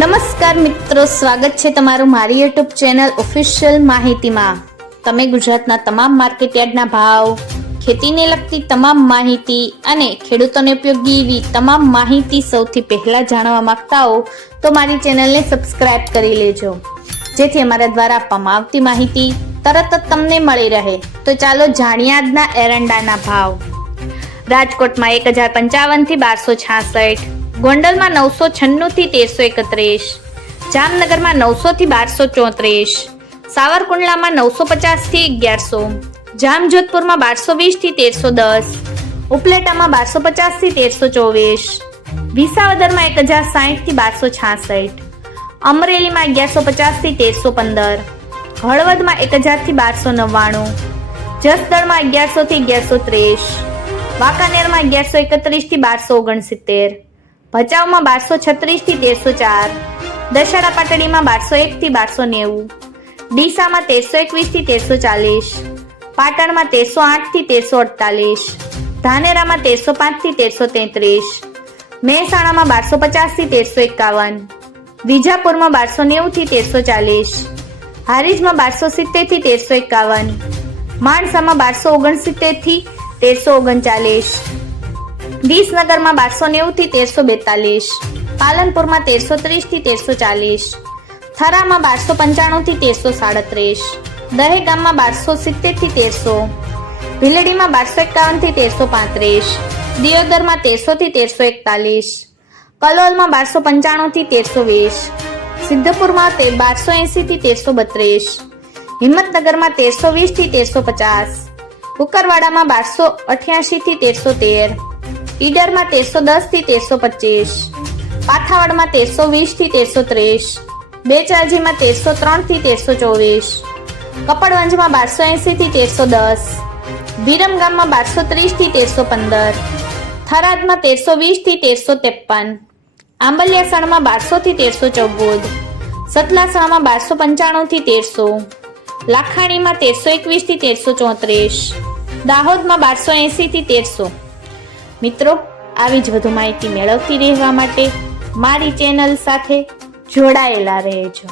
નમસ્કાર મિત્રો, સ્વાગત છે તમારું મારી યુટ્યુબ ચેનલ ઓફિશિયલ માહિતીમાં। તમે ગુજરાતના તમામ માર્કેટયાર્ડના ભાવ, ખેતીને લગતી તમામ માહિતી અને ખેડૂતોને ઉપયોગી એવી તમામ માહિતી સૌથી પહેલા જાણવા માંગતા હો તો મારી ચેનલને સબસ્ક્રાઇબ કરી લેજો, જેથી અમારા દ્વારા આપવામાં આવતી માહિતી તરત જ તમને મળી રહે। તો ચાલો જાણીએ આજના એરંડાના ભાવ। રાજકોટમાં 1055 થી 1266, ગોંડલમાં 996 થી 1331, જામનગરમાં 900 થી 1234, સાવરકુંડલામાં 950 થી 1100, જામજોધપુરમાં 1220 થી 1310, ઉપલેટામાં 1250 થી 1324, વિસાવદરમાં 1060 થી 1266, અમરેલીમાં 1150 થી 1315, હળવદમાં 1000 થી 1299, જસદણમાં 1100 થી 1130, વાંકાનેરમાં 1131 થી 1269, ભચાઉમાં 1236 થી 1304, દશેરા પાટડીમાં 1201 થી 1290, ડીસામાં 1321 થી 1340, પાટણમાં 1308 થી 1348, ધાનેરામાં 1305 થી 1333, મહેસાણામાં 1250 થી 1351, વિજાપુરમાં 1290 થી 1340, હારીજમાં 1270 થી 1351, માણસામાં 1269 થી 1339, વિસનગરમાં 1290 થી 1342, પાલનપુરમાં 1330 થી 1340, થરામાં 1295 થી 1337, દહેગામમાં 1270 થી 1300, ભીલડીમાં 1251 થી 1335, દિયોદરમાં 1300 થી 1341, કલોલમાં 1295 થી 1320, સિદ્ધપુરમાં 1280 થી 1332, હિંમતનગરમાં 1320 થી 1350, કુકરવાડામાં 1288 થી 1313, ઈડરમાં 1310 થી 1325, પાથાવાડમાં 1320 થી 1330, બેચરાજીમાં 1303 થી 1324, કપડવંજમાં 1280 થી 1310, વિરમગામમાં 1230 થી 1315, થરાદમાં 1320 થી 1353, આંબલિયાસણમાં 1200 થી 1314, સતલાસણામાં 1295 થી 1300, લાખાણીમાં 1321 થી 1334, દાહોદમાં 1280 થી 1300। મિત્રો, આવી જ વધુ માહિતી મેળવતી રહેવા માટે મારી ચેનલ સાથે જોડાયેલા રહેજો।